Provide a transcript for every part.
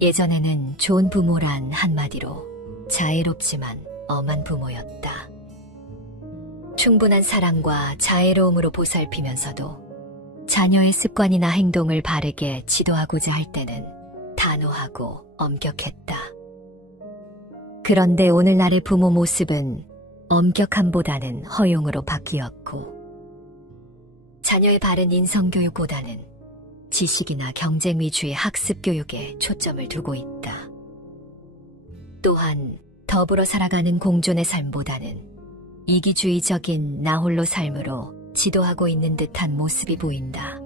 예전에는 좋은 부모란 한마디로 자애롭지만 엄한 부모였다. 충분한 사랑과 자애로움으로 보살피면서도 자녀의 습관이나 행동을 바르게 지도하고자 할 때는 단호하고 엄격했다. 그런데 오늘날의 부모 모습은 엄격함보다는 허용으로 바뀌었고, 자녀의 바른 인성교육보다는 지식이나 경쟁 위주의 학습교육에 초점을 두고 있다. 또한 더불어 살아가는 공존의 삶보다는 이기주의적인 나홀로 삶으로 지도하고 있는 듯한 모습이 보인다.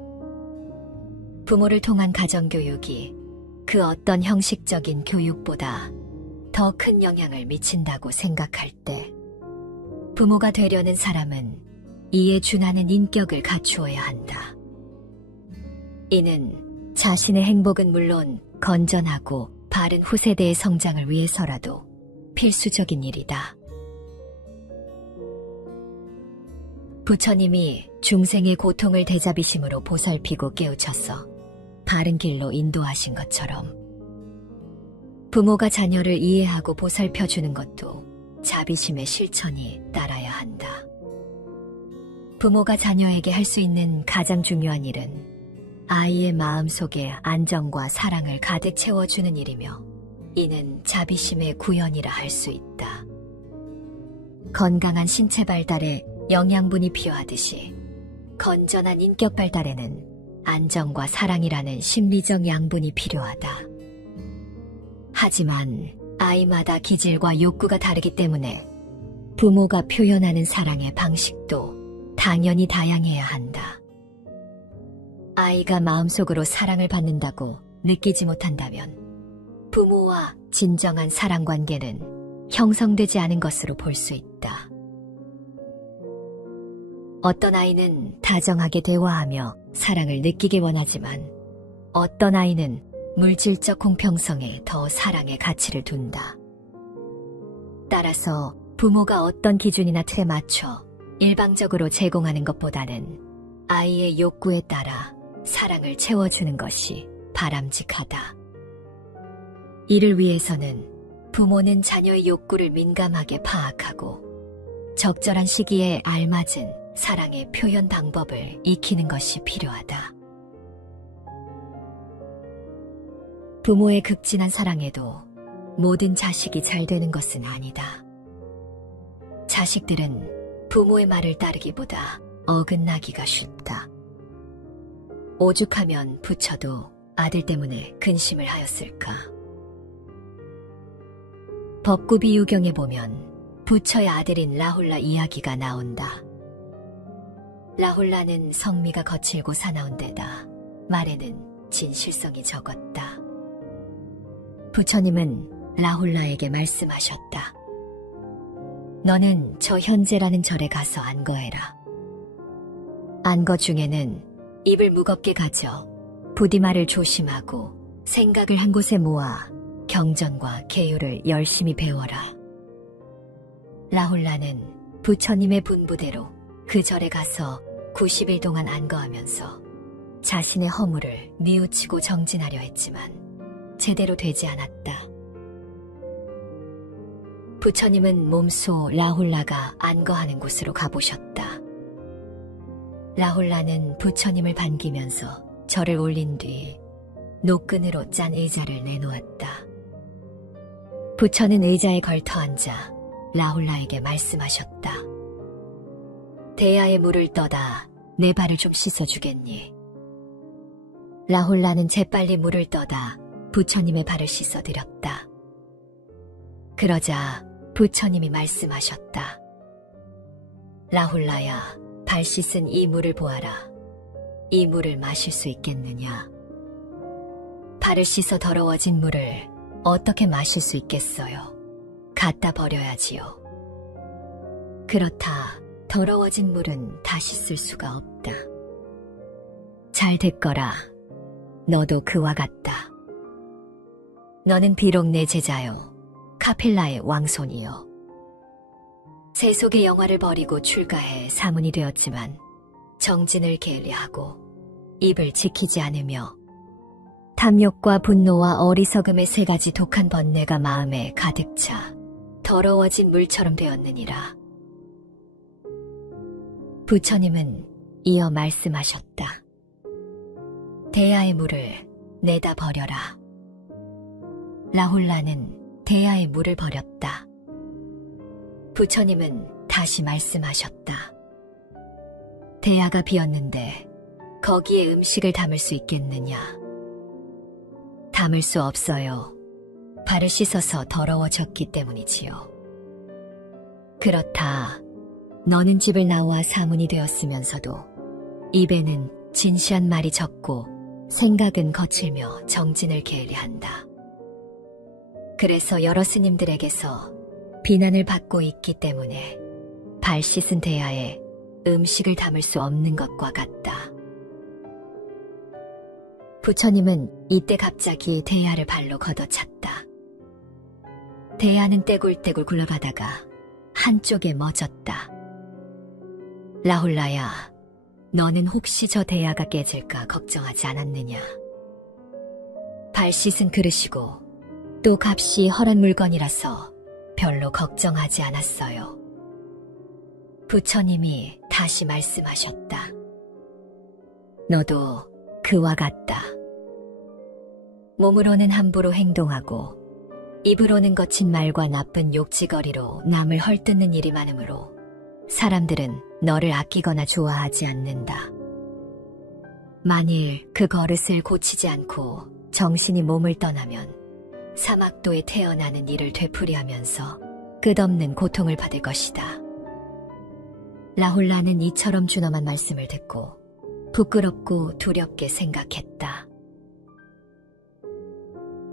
부모를 통한 가정교육이 그 어떤 형식적인 교육보다 더 큰 영향을 미친다고 생각할 때, 부모가 되려는 사람은 이에 준하는 인격을 갖추어야 한다. 이는 자신의 행복은 물론 건전하고 바른 후세대의 성장을 위해서라도 필수적인 일이다. 부처님이 중생의 고통을 대자비심으로 보살피고 깨우쳐서 바른 길로 인도하신 것처럼, 부모가 자녀를 이해하고 보살펴주는 것도 자비심의 실천이 따라야 한다. 부모가 자녀에게 할 수 있는 가장 중요한 일은 아이의 마음속에 안정과 사랑을 가득 채워주는 일이며, 이는 자비심의 구현이라 할 수 있다. 건강한 신체 발달에 영양분이 필요하듯이 건전한 인격 발달에는 안정과 사랑이라는 심리적 양분이 필요하다. 하지만 아이마다 기질과 욕구가 다르기 때문에 부모가 표현하는 사랑의 방식도 당연히 다양해야 한다. 아이가 마음속으로 사랑을 받는다고 느끼지 못한다면 부모와 진정한 사랑 관계는 형성되지 않은 것으로 볼 수 있다. 어떤 아이는 다정하게 대화하며 사랑을 느끼길 원하지만, 어떤 아이는 물질적 공평성에 더 사랑의 가치를 둔다. 따라서 부모가 어떤 기준이나 틀에 맞춰 일방적으로 제공하는 것보다는 아이의 욕구에 따라 사랑을 채워주는 것이 바람직하다. 이를 위해서는 부모는 자녀의 욕구를 민감하게 파악하고 적절한 시기에 알맞은 사랑의 표현 방법을 익히는 것이 필요하다. 부모의 극진한 사랑에도 모든 자식이 잘 되는 것은 아니다. 자식들은 부모의 말을 따르기보다 어긋나기가 쉽다. 오죽하면 부처도 아들 때문에 근심을 하였을까. 법구비 유경에 보면 부처의 아들인 라훌라 이야기가 나온다. 라훌라는 성미가 거칠고 사나운 데다 말에는 진실성이 적었다. 부처님은 라훌라에게 말씀하셨다. 너는 저 현재라는 절에 가서 안거해라. 안거 중에는 입을 무겁게 가져 부디말을 조심하고 생각을 한 곳에 모아 경전과 계율을 열심히 배워라. 라훌라는 부처님의 분부대로 그 절에 가서 90일 동안 안거하면서 자신의 허물을 뉘우치고 정진하려 했지만 제대로 되지 않았다. 부처님은 몸소 라훌라가 안거하는 곳으로 가보셨다. 라훌라는 부처님을 반기면서 절을 올린 뒤 노끈으로 짠 의자를 내놓았다. 부처는 의자에 걸터 앉아 라훌라에게 말씀하셨다. 대야에 물을 떠다 내 발을 좀 씻어주겠니? 라훌라는 재빨리 물을 떠다 부처님의 발을 씻어드렸다. 그러자 부처님이 말씀하셨다. 라훌라야, 발 씻은 이 물을 보아라. 이 물을 마실 수 있겠느냐? 발을 씻어 더러워진 물을 어떻게 마실 수 있겠어요? 갖다 버려야지요. 그렇다. 더러워진 물은 다시 쓸 수가 없다. 잘 듣거라. 너도 그와 같다. 너는 비록 내 제자요, 카필라의 왕손이요. 세속의 영화를 버리고 출가해 사문이 되었지만 정진을 게을리하고 입을 지키지 않으며 탐욕과 분노와 어리석음의 세 가지 독한 번뇌가 마음에 가득 차 더러워진 물처럼 되었느니라. 부처님은 이어 말씀하셨다. 대야의 물을 내다 버려라. 라훌라는 대야의 물을 버렸다. 부처님은 다시 말씀하셨다. 대야가 비었는데 거기에 음식을 담을 수 있겠느냐? 담을 수 없어요. 발을 씻어서 더러워졌기 때문이지요. 그렇다. 너는 집을 나와 사문이 되었으면서도 입에는 진시한 말이 적고 생각은 거칠며 정진을 게을리한다. 그래서 여러 스님들에게서 비난을 받고 있기 때문에 발 씻은 대야에 음식을 담을 수 없는 것과 같다. 부처님은 이때 갑자기 대야를 발로 걷어찼다. 대야는 떼굴떼굴 굴러가다가 한쪽에 멎었다. 라훌라야, 너는 혹시 저 대야가 깨질까 걱정하지 않았느냐? 발 씻은 그릇이고 또 값이 헐한 물건이라서 별로 걱정하지 않았어요. 부처님이 다시 말씀하셨다. 너도 그와 같다. 몸으로는 함부로 행동하고 입으로는 거친 말과 나쁜 욕지거리로 남을 헐뜯는 일이 많으므로 사람들은 너를 아끼거나 좋아하지 않는다. 만일 그 버릇을 고치지 않고 정신이 몸을 떠나면 사막도에 태어나는 일을 되풀이하면서 끝없는 고통을 받을 것이다. 라훌라는 이처럼 준엄한 말씀을 듣고 부끄럽고 두렵게 생각했다.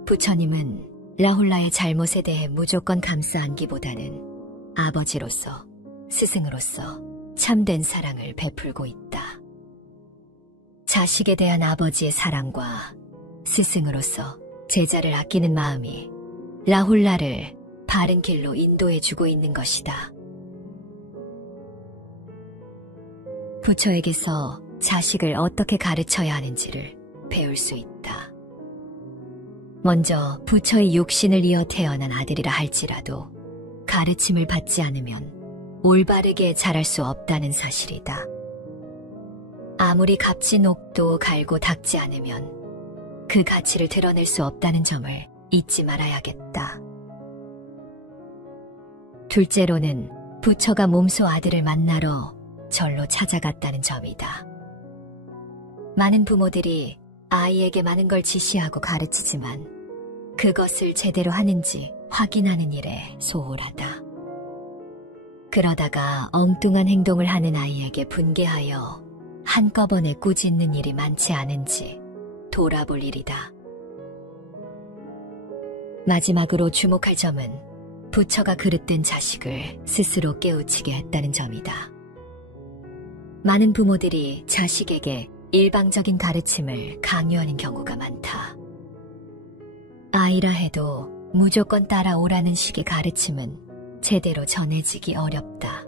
부처님은 라훌라의 잘못에 대해 무조건 감싸안기보다는 아버지로서, 스승으로서 참된 사랑을 베풀고 있다. 자식에 대한 아버지의 사랑과 스승으로서 제자를 아끼는 마음이 라훌라를 바른 길로 인도해주고 있는 것이다. 부처에게서 자식을 어떻게 가르쳐야 하는지를 배울 수 있다. 먼저 부처의 육신을 이어 태어난 아들이라 할지라도 가르침을 받지 않으면 올바르게 자랄 수 없다는 사실이다. 아무리 값진 옥도 갈고 닦지 않으면 그 가치를 드러낼 수 없다는 점을 잊지 말아야겠다. 둘째로는 부처가 몸소 아들을 만나러 절로 찾아갔다는 점이다. 많은 부모들이 아이에게 많은 걸 지시하고 가르치지만 그것을 제대로 하는지 확인하는 일에 소홀하다. 그러다가 엉뚱한 행동을 하는 아이에게 분개하여 한꺼번에 꾸짖는 일이 많지 않은지 돌아볼 일이다. 마지막으로 주목할 점은 부처가 그릇된 자식을 스스로 깨우치게 했다는 점이다. 많은 부모들이 자식에게 일방적인 가르침을 강요하는 경우가 많다. 아이라 해도 무조건 따라오라는 식의 가르침은 제대로 전해지기 어렵다.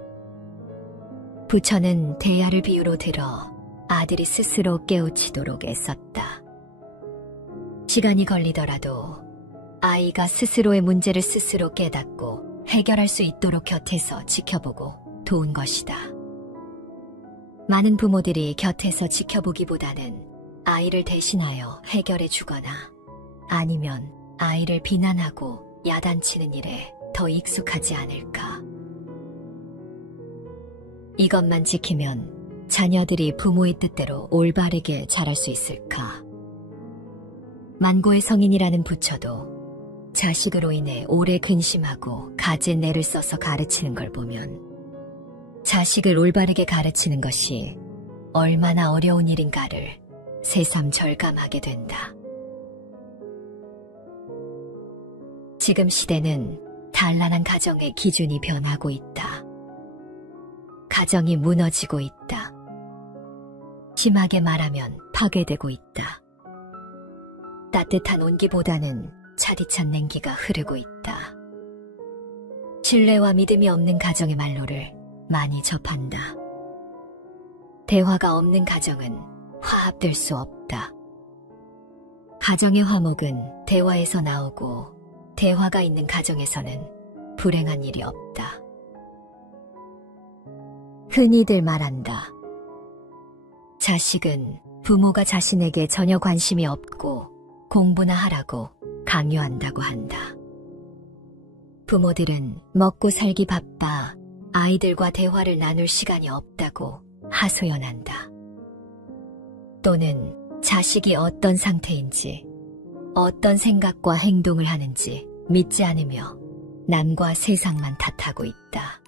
부처는 대야를 비유로 들어 아들이 스스로 깨우치도록 애썼다. 시간이 걸리더라도 아이가 스스로의 문제를 스스로 깨닫고 해결할 수 있도록 곁에서 지켜보고 도운 것이다. 많은 부모들이 곁에서 지켜보기보다는 아이를 대신하여 해결해 주거나 아니면 아이를 비난하고 야단치는 일에 더 익숙하지 않을까. 이것만 지키면 자녀들이 부모의 뜻대로 올바르게 자랄 수 있을까. 만고의 성인이라는 부처도 자식으로 인해 오래 근심하고 가진 애를 써서 가르치는 걸 보면 자식을 올바르게 가르치는 것이 얼마나 어려운 일인가를 새삼 절감하게 된다. 지금 시대는 단란한 가정의 기준이 변하고 있다. 가정이 무너지고 있다. 심하게 말하면 파괴되고 있다. 따뜻한 온기보다는 차디찬 냉기가 흐르고 있다. 신뢰와 믿음이 없는 가정의 말로를 많이 접한다. 대화가 없는 가정은 화합될 수 없다. 가정의 화목은 대화에서 나오고 대화가 있는 가정에서는 불행한 일이 없다. 흔히들 말한다. 자식은 부모가 자신에게 전혀 관심이 없고 공부나 하라고 강요한다고 한다. 부모들은 먹고 살기 바빠 아이들과 대화를 나눌 시간이 없다고 하소연한다. 또는 자식이 어떤 상태인지, 어떤 생각과 행동을 하는지 믿지 않으며 남과 세상만 탓하고 있다.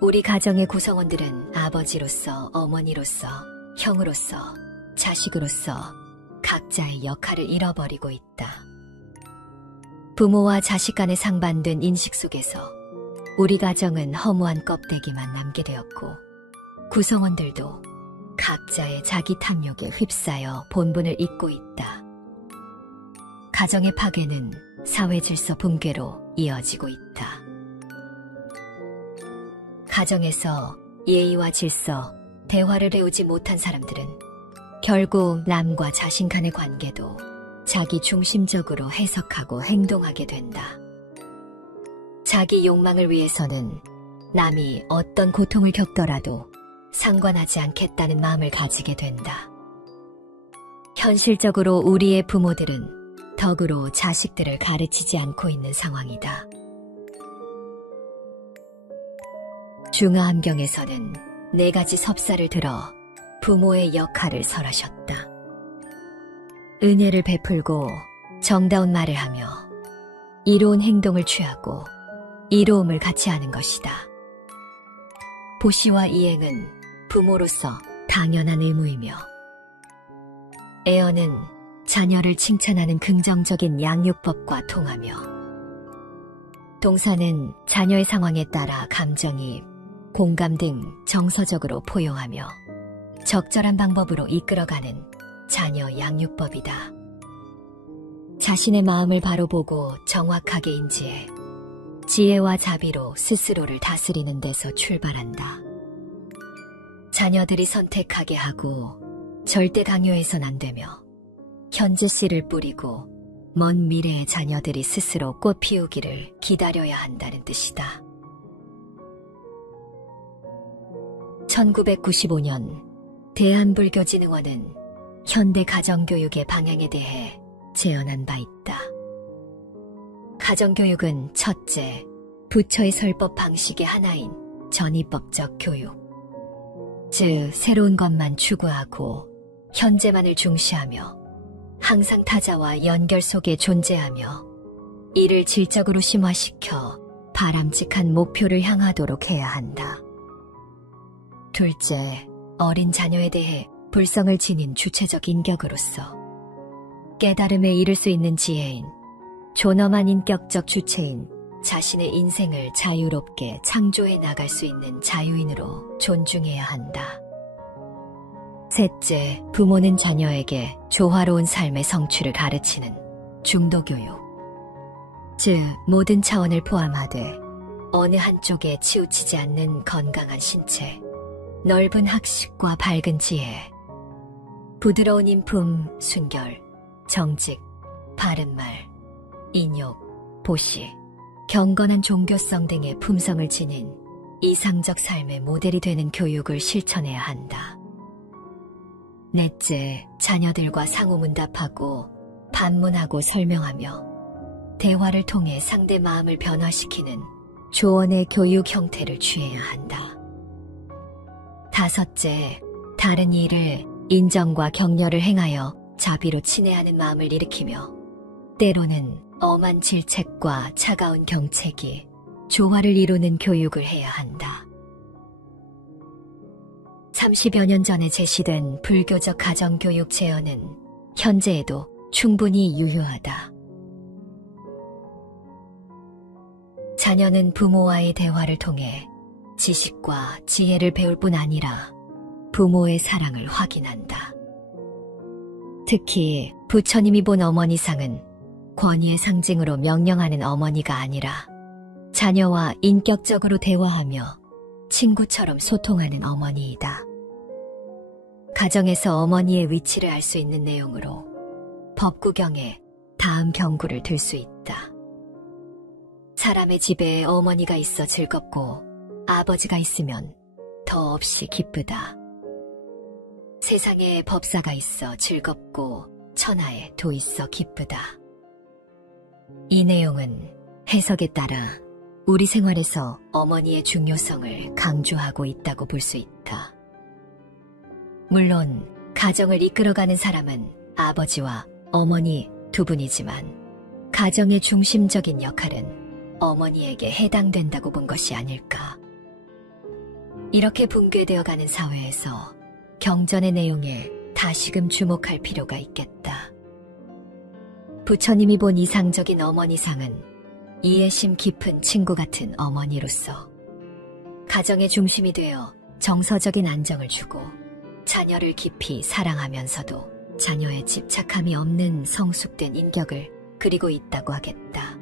우리 가정의 구성원들은 아버지로서, 어머니로서, 형으로서, 자식으로서 각자의 역할을 잃어버리고 있다. 부모와 자식 간의 상반된 인식 속에서 우리 가정은 허무한 껍데기만 남게 되었고 구성원들도 각자의 자기 탐욕에 휩싸여 본분을 잊고 있다. 가정의 파괴는 사회 질서 붕괴로 이어지고 있다. 가정에서 예의와 질서, 대화를 배우지 못한 사람들은 결국 남과 자신 간의 관계도 자기 중심적으로 해석하고 행동하게 된다. 자기 욕망을 위해서는 남이 어떤 고통을 겪더라도 상관하지 않겠다는 마음을 가지게 된다. 현실적으로 우리의 부모들은 덕으로 자식들을 가르치지 않고 있는 상황이다. 중화암경에서는 4가지 섭사를 들어 부모의 역할을 설하셨다. 은혜를 베풀고 정다운 말을 하며 이로운 행동을 취하고 이로움을 같이 하는 것이다. 보시와 이행은 부모로서 당연한 의무이며 애언은 자녀를 칭찬하는 긍정적인 양육법과 통하며 동사는 자녀의 상황에 따라 감정이입, 공감 등 정서적으로 포용하며 적절한 방법으로 이끌어가는 자녀 양육법이다. 자신의 마음을 바로 보고 정확하게 인지해 지혜와 자비로 스스로를 다스리는 데서 출발한다. 자녀들이 선택하게 하고 절대 강요해선 안 되며 현재 씨를 뿌리고 먼 미래의 자녀들이 스스로 꽃 피우기를 기다려야 한다는 뜻이다. 1995년 대한불교진흥원은 현대 가정교육의 방향에 대해 제언한 바 있다. 가정교육은 첫째, 부처의 설법 방식의 하나인 전이법적 교육, 즉 새로운 것만 추구하고 현재만을 중시하며 항상 타자와 연결 속에 존재하며 이를 질적으로 심화시켜 바람직한 목표를 향하도록 해야 한다. 둘째, 어린 자녀에 대해 불성을 지닌 주체적 인격으로서 깨달음에 이를 수 있는 지혜인 존엄한 인격적 주체인 자신의 인생을 자유롭게 창조해 나갈 수 있는 자유인으로 존중해야 한다. 셋째, 부모는 자녀에게 조화로운 삶의 성취를 가르치는 중도교육, 즉 모든 차원을 포함하되 어느 한쪽에 치우치지 않는 건강한 신체, 넓은 학식과 밝은 지혜, 부드러운 인품, 순결, 정직, 바른말, 인욕, 보시, 경건한 종교성 등의 품성을 지닌 이상적 삶의 모델이 되는 교육을 실천해야 한다. 넷째, 자녀들과 상호문답하고 반문하고 설명하며 대화를 통해 상대 마음을 변화시키는 조언의 교육 형태를 취해야 한다. 다섯째, 다른 이를 인정과 격려를 행하여 자비로 친애하는 마음을 일으키며 때로는 엄한 질책과 차가운 경책이 조화를 이루는 교육을 해야 한다. 30여 년 전에 제시된 불교적 가정교육 제언은 현재에도 충분히 유효하다. 자녀는 부모와의 대화를 통해 지식과 지혜를 배울 뿐 아니라 부모의 사랑을 확인한다. 특히 부처님이 본 어머니상은 권위의 상징으로 명령하는 어머니가 아니라 자녀와 인격적으로 대화하며 친구처럼 소통하는 어머니이다. 가정에서 어머니의 위치를 알 수 있는 내용으로 법구경에 다음 경구를 들 수 있다. 사람의 집에 어머니가 있어 즐겁고 아버지가 있으면 더없이 기쁘다. 세상에 법사가 있어 즐겁고 천하에 도 있어 기쁘다. 이 내용은 해석에 따라 우리 생활에서 어머니의 중요성을 강조하고 있다고 볼 수 있다. 물론 가정을 이끌어가는 사람은 아버지와 어머니 두 분이지만 가정의 중심적인 역할은 어머니에게 해당된다고 본 것이 아닐까. 이렇게 붕괴되어가는 사회에서 경전의 내용에 다시금 주목할 필요가 있겠다. 부처님이 본 이상적인 어머니상은 이해심 깊은 친구 같은 어머니로서 가정의 중심이 되어 정서적인 안정을 주고 자녀를 깊이 사랑하면서도 자녀의 집착함이 없는 성숙된 인격을 그리고 있다고 하겠다.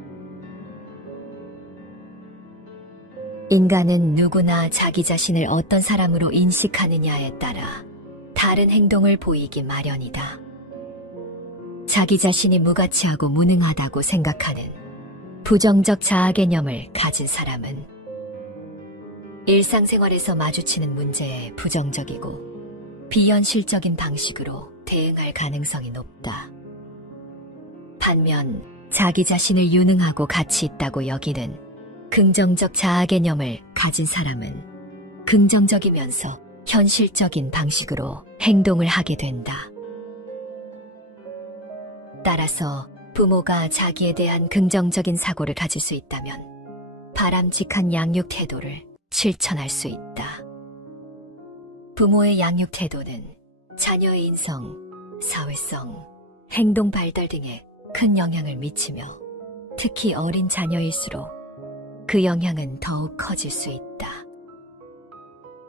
인간은 누구나 자기 자신을 어떤 사람으로 인식하느냐에 따라 다른 행동을 보이기 마련이다. 자기 자신이 무가치하고 무능하다고 생각하는 부정적 자아 개념을 가진 사람은 일상생활에서 마주치는 문제에 부정적이고 비현실적인 방식으로 대응할 가능성이 높다. 반면 자기 자신을 유능하고 가치 있다고 여기는 긍정적 자아 개념을 가진 사람은 긍정적이면서 현실적인 방식으로 행동을 하게 된다. 따라서 부모가 자기에 대한 긍정적인 사고를 가질 수 있다면 바람직한 양육 태도를 실천할 수 있다. 부모의 양육 태도는 자녀의 인성, 사회성, 행동 발달 등에 큰 영향을 미치며 특히 어린 자녀일수록 그 영향은 더욱 커질 수 있다.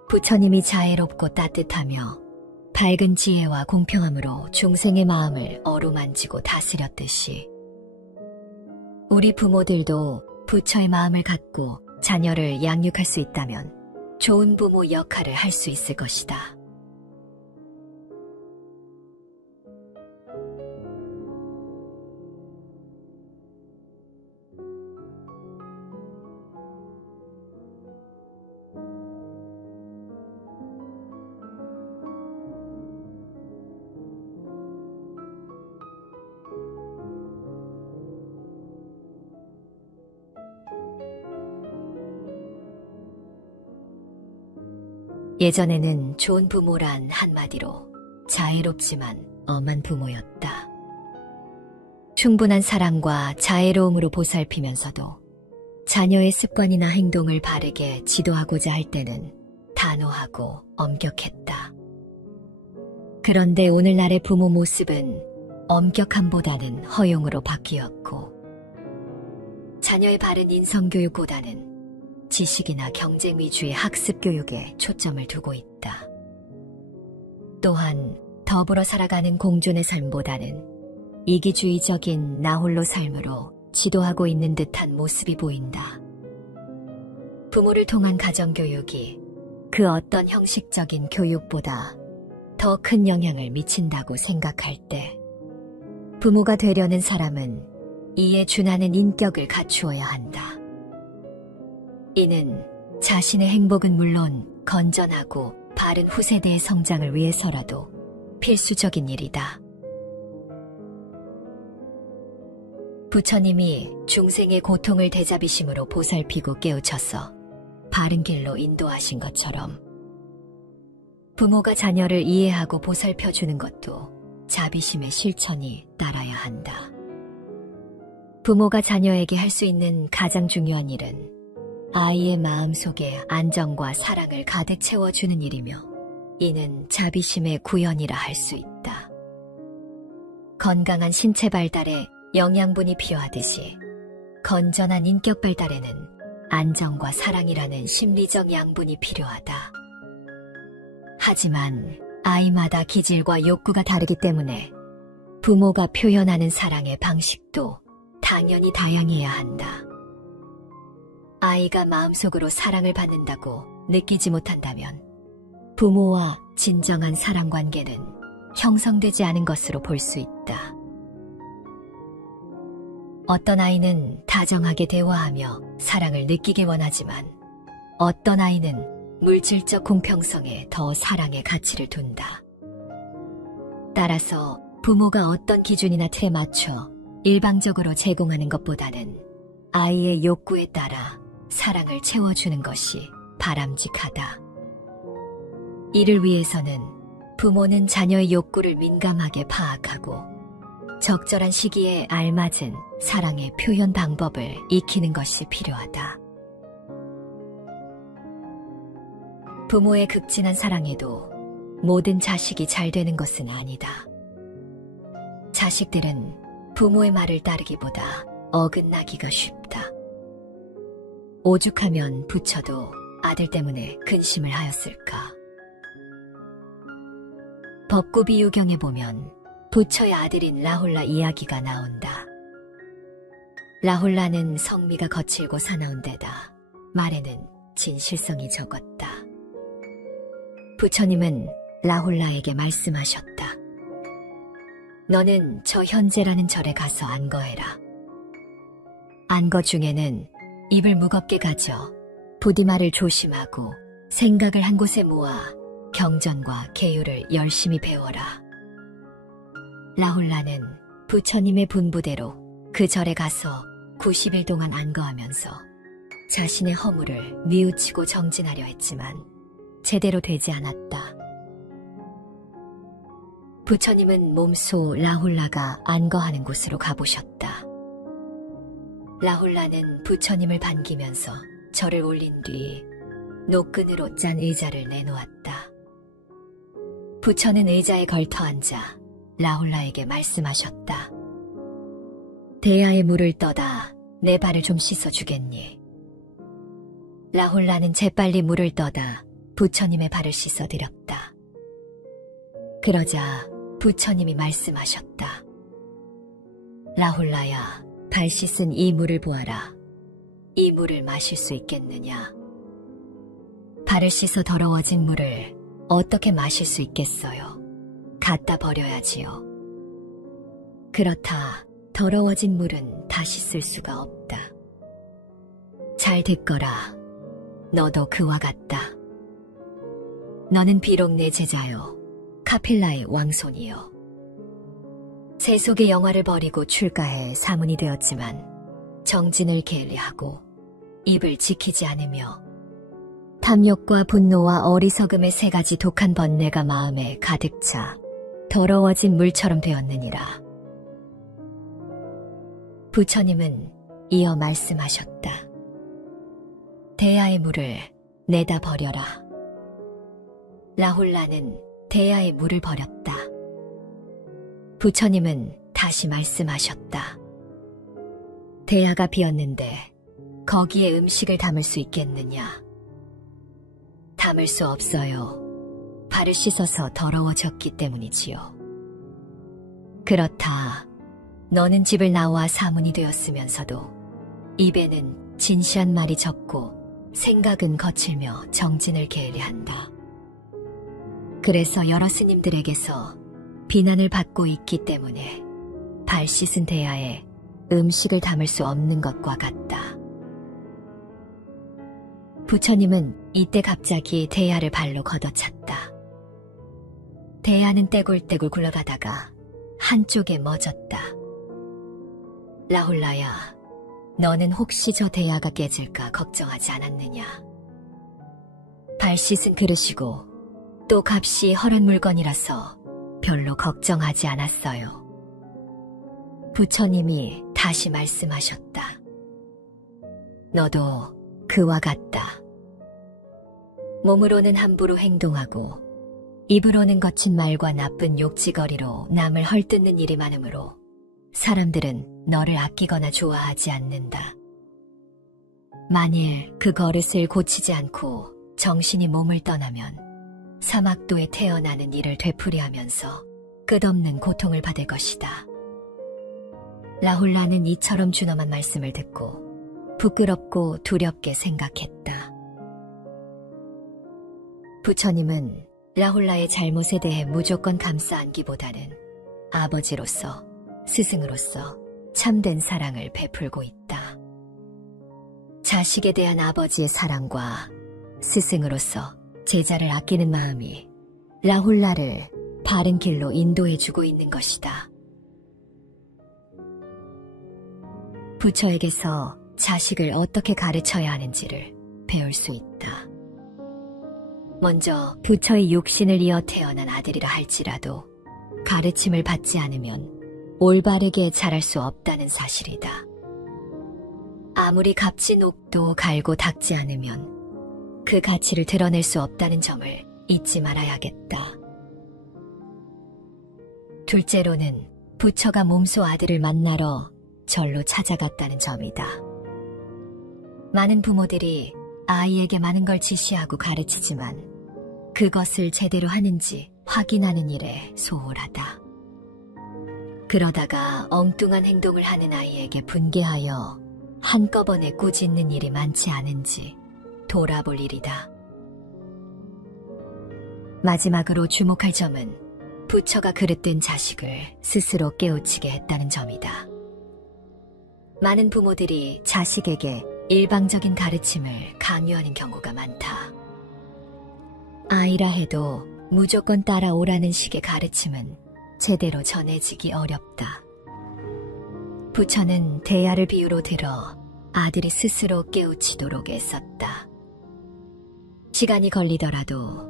부처님이 자애롭고 따뜻하며 밝은 지혜와 공평함으로 중생의 마음을 어루만지고 다스렸듯이 우리 부모들도 부처의 마음을 갖고 자녀를 양육할 수 있다면 좋은 부모 역할을 할 수 있을 것이다. 예전에는 좋은 부모란 한마디로 자애롭지만 엄한 부모였다. 충분한 사랑과 자애로움으로 보살피면서도 자녀의 습관이나 행동을 바르게 지도하고자 할 때는 단호하고 엄격했다. 그런데 오늘날의 부모 모습은 엄격함보다는 허용으로 바뀌었고 자녀의 바른 인성교육보다는 지식이나 경쟁 위주의 학습 교육에 초점을 두고 있다. 또한 더불어 살아가는 공존의 삶보다는 이기주의적인 나홀로 삶으로 지도하고 있는 듯한 모습이 보인다. 부모를 통한 가정교육이 그 어떤 형식적인 교육보다 더 큰 영향을 미친다고 생각할 때 부모가 되려는 사람은 이에 준하는 인격을 갖추어야 한다. 이는 자신의 행복은 물론 건전하고 바른 후세대의 성장을 위해서라도 필수적인 일이다. 부처님이 중생의 고통을 대자비심으로 보살피고 깨우쳐서 바른 길로 인도하신 것처럼 부모가 자녀를 이해하고 보살펴주는 것도 자비심의 실천이 따라야 한다. 부모가 자녀에게 할 수 있는 가장 중요한 일은 아이의 마음속에 안정과 사랑을 가득 채워주는 일이며 이는 자비심의 구현이라 할 수 있다. 건강한 신체 발달에 영양분이 필요하듯이 건전한 인격 발달에는 안정과 사랑이라는 심리적 양분이 필요하다. 하지만 아이마다 기질과 욕구가 다르기 때문에 부모가 표현하는 사랑의 방식도 당연히 다양해야 한다. 아이가 마음속으로 사랑을 받는다고 느끼지 못한다면 부모와 진정한 사랑 관계는 형성되지 않은 것으로 볼 수 있다. 어떤 아이는 다정하게 대화하며 사랑을 느끼게 원하지만 어떤 아이는 물질적 공평성에 더 사랑의 가치를 둔다. 따라서 부모가 어떤 기준이나 틀에 맞춰 일방적으로 제공하는 것보다는 아이의 욕구에 따라 사랑을 채워주는 것이 바람직하다. 이를 위해서는 부모는 자녀의 욕구를 민감하게 파악하고 적절한 시기에 알맞은 사랑의 표현 방법을 익히는 것이 필요하다. 부모의 극진한 사랑에도 모든 자식이 잘 되는 것은 아니다. 자식들은 부모의 말을 따르기보다 어긋나기가 쉽다. 오죽하면 부처도 아들 때문에 근심을 하였을까. 법구 유경에 보면 부처의 아들인 라홀라 이야기가 나온다. 라홀라는 성미가 거칠고 사나운 데다 말에는 진실성이 적었다. 부처님은 라홀라에게 말씀하셨다. 너는 저 현재라는 절에 가서 안거해라. 안거 중에는 입을 무겁게 가져 부디말을 조심하고 생각을 한 곳에 모아 경전과 계율을 열심히 배워라. 라홀라는 부처님의 분부대로 그 절에 가서 90일 동안 안거하면서 자신의 허물을 뉘우치고 정진하려 했지만 제대로 되지 않았다. 부처님은 몸소 라홀라가 안거하는 곳으로 가보셨다. 라홀라는 부처님을 반기면서 절을 올린 뒤 노끈으로 짠 의자를 내놓았다. 부처는 의자에 걸터 앉아 라홀라에게 말씀하셨다. 대야의 물을 떠다 내 발을 좀 씻어주겠니? 라홀라는 재빨리 물을 떠다 부처님의 발을 씻어드렸다. 그러자 부처님이 말씀하셨다. 라홀라야, 발 씻은 이 물을 보아라. 이 물을 마실 수 있겠느냐? 발을 씻어 더러워진 물을 어떻게 마실 수 있겠어요? 갖다 버려야지요. 그렇다, 더러워진 물은 다시 쓸 수가 없다. 잘 듣거라. 너도 그와 같다. 너는 비록 내 제자요, 카필라의 왕손이요. 세속의 영화를 버리고 출가해 사문이 되었지만 정진을 게을리하고 입을 지키지 않으며 탐욕과 분노와 어리석음의 세 가지 독한 번뇌가 마음에 가득 차 더러워진 물처럼 되었느니라. 부처님은 이어 말씀하셨다. 대야의 물을 내다 버려라. 라홀라는 대야의 물을 버렸다. 부처님은 다시 말씀하셨다. 대야가 비었는데 거기에 음식을 담을 수 있겠느냐? 담을 수 없어요. 발을 씻어서 더러워졌기 때문이지요. 그렇다. 너는 집을 나와 사문이 되었으면서도 입에는 진시한 말이 적고 생각은 거칠며 정진을 게을리한다. 그래서 여러 스님들에게서 비난을 받고 있기 때문에 발 씻은 대야에 음식을 담을 수 없는 것과 같다. 부처님은 이때 갑자기 대야를 발로 걷어찼다. 대야는 떼굴떼굴 굴러가다가 한쪽에 멎었다. 라홀라야, 너는 혹시 저 대야가 깨질까 걱정하지 않았느냐? 발 씻은 그릇이고 또 값이 헐은 물건이라서 별로 걱정하지 않았어요. 부처님이 다시 말씀하셨다. 너도 그와 같다. 몸으로는 함부로 행동하고 입으로는 거친 말과 나쁜 욕지거리로 남을 헐뜯는 일이 많으므로 사람들은 너를 아끼거나 좋아하지 않는다. 만일 그 버릇을 고치지 않고 정신이 몸을 떠나면 사막도에 태어나는 일을 되풀이하면서 끝없는 고통을 받을 것이다. 라홀라는 이처럼 준엄한 말씀을 듣고 부끄럽고 두렵게 생각했다. 부처님은 라홀라의 잘못에 대해 무조건 감싸 안기보다는 아버지로서, 스승으로서 참된 사랑을 베풀고 있다. 자식에 대한 아버지의 사랑과 스승으로서 제자를 아끼는 마음이 라홀라를 바른 길로 인도해주고 있는 것이다. 부처에게서 자식을 어떻게 가르쳐야 하는지를 배울 수 있다. 먼저 부처의 육신을 이어 태어난 아들이라 할지라도 가르침을 받지 않으면 올바르게 자랄 수 없다는 사실이다. 아무리 값진 옥도 갈고 닦지 않으면 그 가치를 드러낼 수 없다는 점을 잊지 말아야겠다. 둘째로는 부처가 몸소 아들을 만나러 절로 찾아갔다는 점이다. 많은 부모들이 아이에게 많은 걸 지시하고 가르치지만 그것을 제대로 하는지 확인하는 일에 소홀하다. 그러다가 엉뚱한 행동을 하는 아이에게 분개하여 한꺼번에 꾸짖는 일이 많지 않은지 돌아볼 일이다. 마지막으로 주목할 점은 부처가 그릇된 자식을 스스로 깨우치게 했다는 점이다. 많은 부모들이 자식에게 일방적인 가르침을 강요하는 경우가 많다. 아이라 해도 무조건 따라오라는 식의 가르침은 제대로 전해지기 어렵다. 부처는 대야를 비유로 들어 아들이 스스로 깨우치도록 애썼다. 시간이 걸리더라도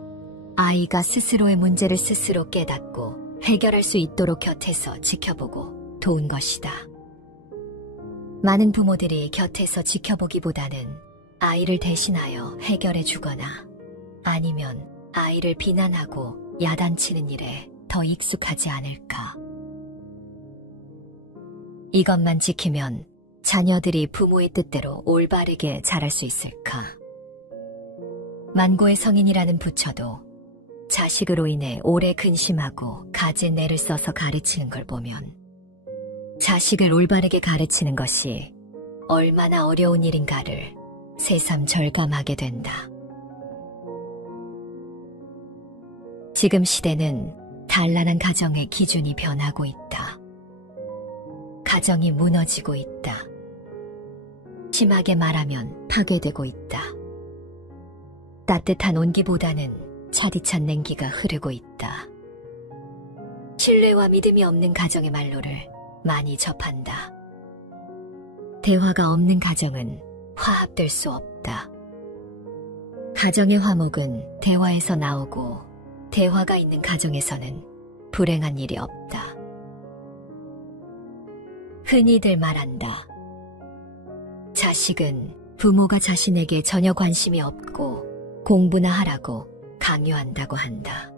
아이가 스스로의 문제를 스스로 깨닫고 해결할 수 있도록 곁에서 지켜보고 도운 것이다. 많은 부모들이 곁에서 지켜보기보다는 아이를 대신하여 해결해 주거나 아니면 아이를 비난하고 야단치는 일에 더 익숙하지 않을까. 이것만 지키면 자녀들이 부모의 뜻대로 올바르게 자랄 수 있을까. 만고의 성인이라는 부처도 자식으로 인해 오래 근심하고 가진 애를 써서 가르치는 걸 보면 자식을 올바르게 가르치는 것이 얼마나 어려운 일인가를 새삼 절감하게 된다. 지금 시대는 단란한 가정의 기준이 변하고 있다. 가정이 무너지고 있다. 심하게 말하면 파괴되고 있다. 따뜻한 온기보다는 차디찬 냉기가 흐르고 있다. 신뢰와 믿음이 없는 가정의 말로를 많이 접한다. 대화가 없는 가정은 화합될 수 없다. 가정의 화목은 대화에서 나오고 대화가 있는 가정에서는 불행한 일이 없다. 흔히들 말한다. 자식은 부모가 자신에게 전혀 관심이 없고 공부나 하라고 강요한다고 한다.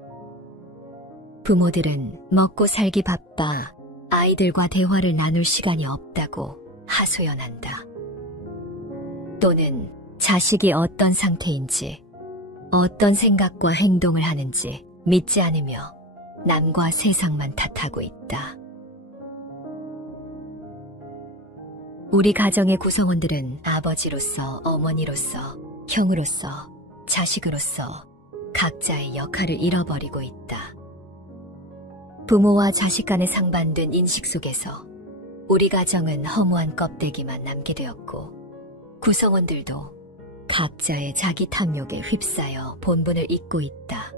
부모들은 먹고 살기 바빠 아이들과 대화를 나눌 시간이 없다고 하소연한다. 또는 자식이 어떤 상태인지, 어떤 생각과 행동을 하는지 믿지 않으며 남과 세상만 탓하고 있다. 우리 가정의 구성원들은 아버지로서, 어머니로서, 형으로서, 자식으로서 각자의 역할을 잃어버리고 있다. 부모와 자식 간의 상반된 인식 속에서 우리 가정은 허무한 껍데기만 남게 되었고 구성원들도 각자의 자기 탐욕에 휩싸여 본분을 잊고 있다.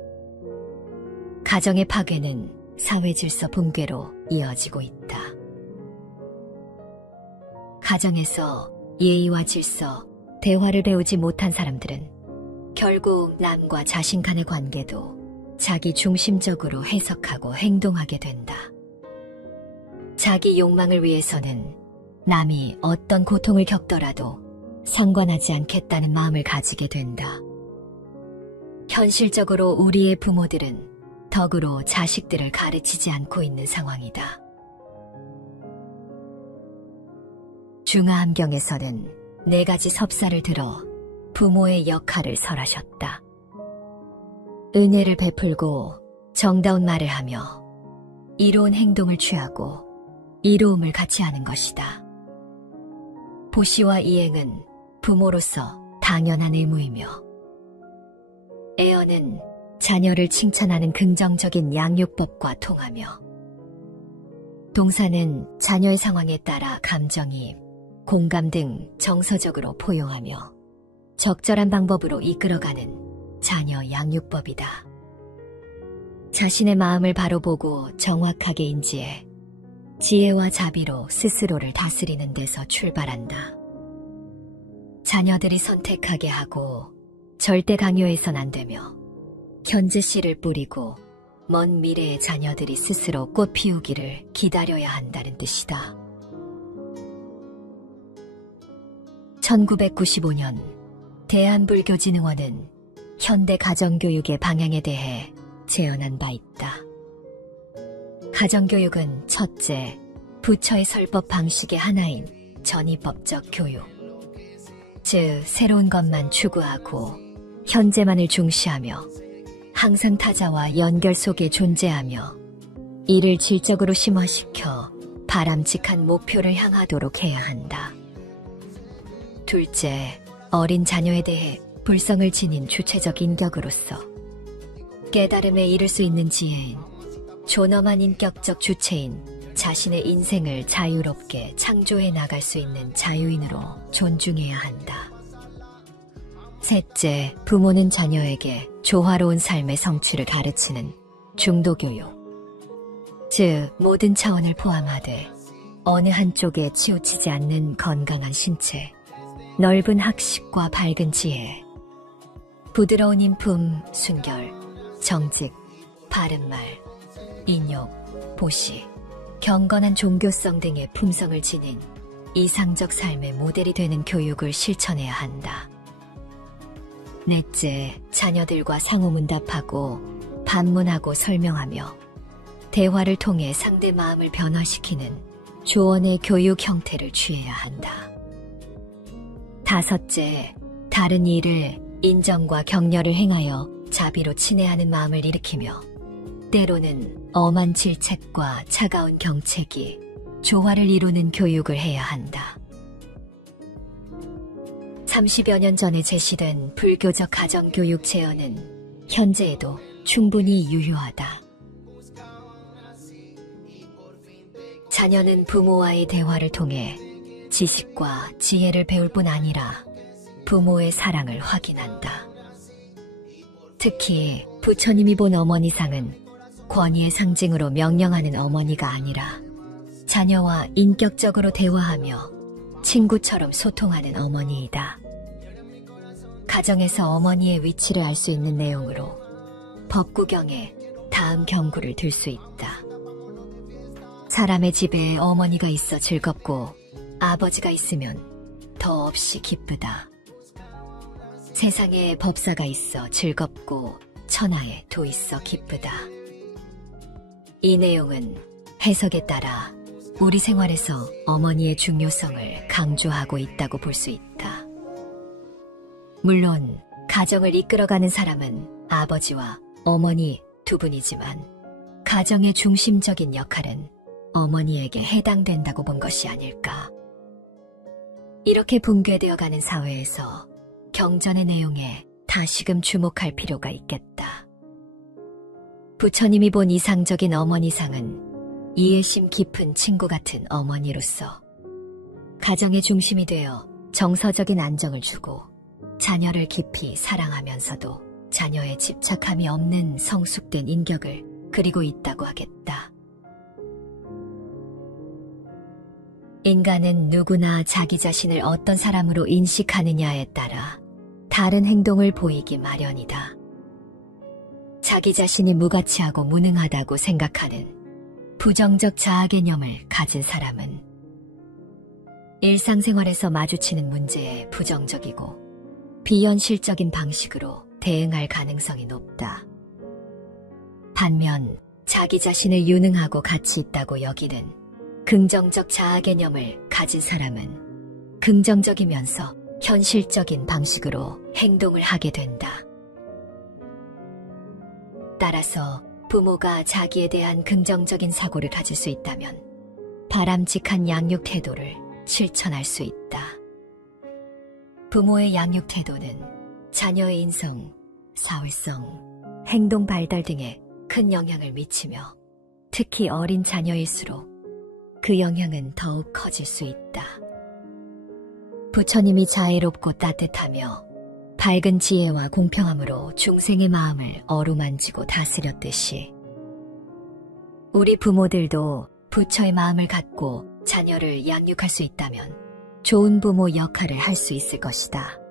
가정의 파괴는 사회 질서 붕괴로 이어지고 있다. 가정에서 예의와 질서, 대화를 배우지 못한 사람들은 결국 남과 자신 간의 관계도 자기 중심적으로 해석하고 행동하게 된다. 자기 욕망을 위해서는 남이 어떤 고통을 겪더라도 상관하지 않겠다는 마음을 가지게 된다. 현실적으로 우리의 부모들은 덕으로 자식들을 가르치지 않고 있는 상황이다. 중화암경에서는 4가지 섭사를 들어 부모의 역할을 설하셨다. 은혜를 베풀고 정다운 말을 하며 이로운 행동을 취하고 이로움을 같이 하는 것이다. 보시와 이행은 부모로서 당연한 의무이며 애언은 자녀를 칭찬하는 긍정적인 양육법과 통하며 동사는 자녀의 상황에 따라 감정이입, 공감 등 정서적으로 포용하며 적절한 방법으로 이끌어가는 자녀 양육법이다. 자신의 마음을 바로 보고 정확하게 인지해 지혜와 자비로 스스로를 다스리는 데서 출발한다. 자녀들이 선택하게 하고 절대 강요해선 안 되며 현재 씨를 뿌리고 먼 미래의 자녀들이 스스로 꽃 피우기를 기다려야 한다는 뜻이다. 1995년 대한불교진흥원은 현대 가정교육의 방향에 대해 제언한 바 있다. 가정교육은 첫째, 부처의 설법 방식의 하나인 전이법적 교육, 즉 새로운 것만 추구하고 현재만을 중시하며 항상 타자와 연결 속에 존재하며 이를 질적으로 심화시켜 바람직한 목표를 향하도록 해야 한다. 둘째, 어린 자녀에 대해 불성을 지닌 주체적 인격으로서 깨달음에 이를 수 있는 지혜인 존엄한 인격적 주체인 자신의 인생을 자유롭게 창조해 나갈 수 있는 자유인으로 존중해야 한다. 셋째, 부모는 자녀에게 조화로운 삶의 성취를 가르치는 중도교육, 즉 모든 차원을 포함하되 어느 한쪽에 치우치지 않는 건강한 신체, 넓은 학식과 밝은 지혜, 부드러운 인품, 순결, 정직, 바른말, 인욕, 보시, 경건한 종교성 등의 품성을 지닌 이상적 삶의 모델이 되는 교육을 실천해야 한다. 넷째, 자녀들과 상호문답하고 반문하고 설명하며 대화를 통해 상대 마음을 변화시키는 조언의 교육 형태를 취해야 한다. 다섯째, 다른 이를 인정과 격려를 행하여 자비로 친애하는 마음을 일으키며 때로는 엄한 질책과 차가운 경책이 조화를 이루는 교육을 해야 한다. 30여 년 전에 제시된 불교적 가정교육 제언은 현재에도 충분히 유효하다. 자녀는 부모와의 대화를 통해 지식과 지혜를 배울 뿐 아니라 부모의 사랑을 확인한다. 특히 부처님이 본 어머니상은 권위의 상징으로 명령하는 어머니가 아니라 자녀와 인격적으로 대화하며 친구처럼 소통하는 어머니이다. 가정에서 어머니의 위치를 알 수 있는 내용으로 법구경에 다음 경구를 들 수 있다. 사람의 집에 어머니가 있어 즐겁고 아버지가 있으면 더없이 기쁘다. 세상에 법사가 있어 즐겁고 천하에 도 있어 기쁘다. 이 내용은 해석에 따라 우리 생활에서 어머니의 중요성을 강조하고 있다고 볼 수 있다. 물론 가정을 이끌어가는 사람은 아버지와 어머니 두 분이지만 가정의 중심적인 역할은 어머니에게 해당된다고 본 것이 아닐까. 이렇게 붕괴되어가는 사회에서 경전의 내용에 다시금 주목할 필요가 있겠다. 부처님이 본 이상적인 어머니상은 이해심 깊은 친구 같은 어머니로서 가정의 중심이 되어 정서적인 안정을 주고 자녀를 깊이 사랑하면서도 자녀의 집착함이 없는 성숙된 인격을 그리고 있다고 하겠다. 인간은 누구나 자기 자신을 어떤 사람으로 인식하느냐에 따라 다른 행동을 보이기 마련이다. 자기 자신이 무가치하고 무능하다고 생각하는 부정적 자아 개념을 가진 사람은 일상생활에서 마주치는 문제에 부정적이고 비현실적인 방식으로 대응할 가능성이 높다. 반면 자기 자신을 유능하고 가치 있다고 여기는 긍정적 자아 개념을 가진 사람은 긍정적이면서 현실적인 방식으로 행동을 하게 된다. 따라서 부모가 자기에 대한 긍정적인 사고를 가질 수 있다면 바람직한 양육 태도를 실천할 수 있다. 부모의 양육 태도는 자녀의 인성, 사회성, 행동 발달 등에 큰 영향을 미치며 특히 어린 자녀일수록 그 영향은 더욱 커질 수 있다. 부처님이 자애롭고 따뜻하며 밝은 지혜와 공평함으로 중생의 마음을 어루만지고 다스렸듯이 우리 부모들도 부처의 마음을 갖고 자녀를 양육할 수 있다면 좋은 부모 역할을 할 수 있을 것이다.